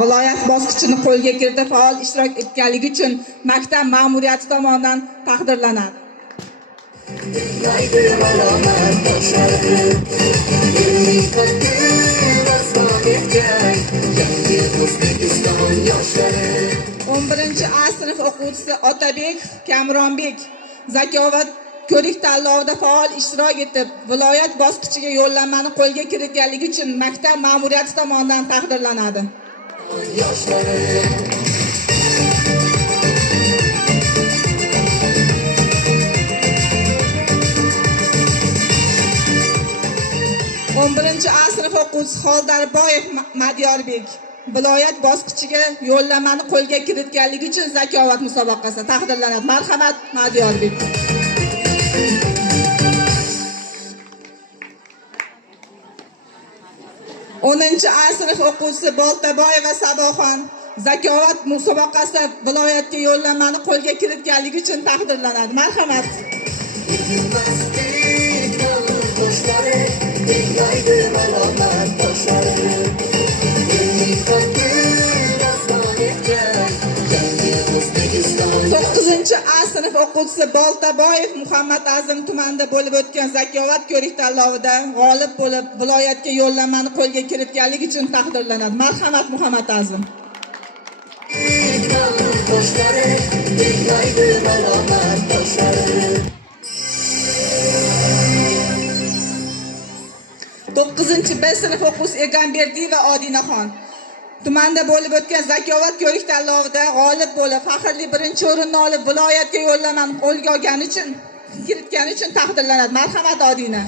Viloyat bosqichini qo'lga kiritib faol ishtirok etganligi uchun maktab ma'muriyati tomonidan taqdirlanadi. A sinf o'quvchisi Otabek Kamronbek zakovat ko'rik tanlovida faol ishtirok etib, viloyat bosqichiga yo'llanmani qo'lga kiritganligi uchun maktab ma'muriyati tomonidan taqdirlanadi. A sinf o'quvchisi Xoldarboyev Madyorbek viloyat bosqichiga yo'llanmani qo'lga kiritganligi uchun zakovat musobaqasida taqdirlanadi. Marhamat, Madyorbek. A sinf o'quvchisi Boltaboyeva Saboxon zakovat musobaqasida viloyatga yo'llanmani qo'lga kiritganligi uchun taqdirlanadi. Marhamat. A sinf o'quvchisi Boltaboyev Muhammad Azim tumanida bo'lib o'tgan zakovat ko'rik tanlovida g'olib bo'lib, viloyatga yo'llanmani qo'lga kiritganligi uchun taqdirlanadi. Marhamat, Muhammad Azim. B sinf o'quvchisi Egamberdiyeva Odinaxon tumanda bo'lib o'tgan zakovat ko'rik tanlovida g'olib bo'lib, faxrli birinchi o'rinni olib, viloyatga yo'llanmani qo'lga olgani uchun kiritgani uchun taqdirlanadi. Marhamat, Odina.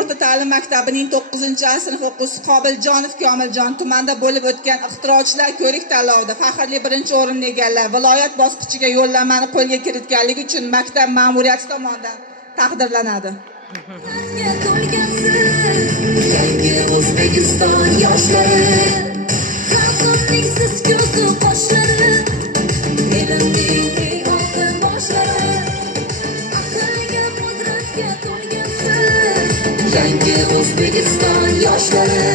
O'rta ta'lim maktabining 9A sinf o'quvchisi Qobiljonov Komiljon tumanda bo'lib o'tgan ixtirochilar ko'rik tanlovida faxrli birinchi o'rinni egallab, viloyat bosqichiga yo'llanmani qo'lga kiritganligi uchun maktab ma'muriyati tomonidan taqdirlanadi. Yangi O'zbekiston yoshlari, xalqimning siz ko'zi qoshlari, elimning eng oltin boshlari, aqlga qudratga to'lgan Yangi O'zbekiston yoshlari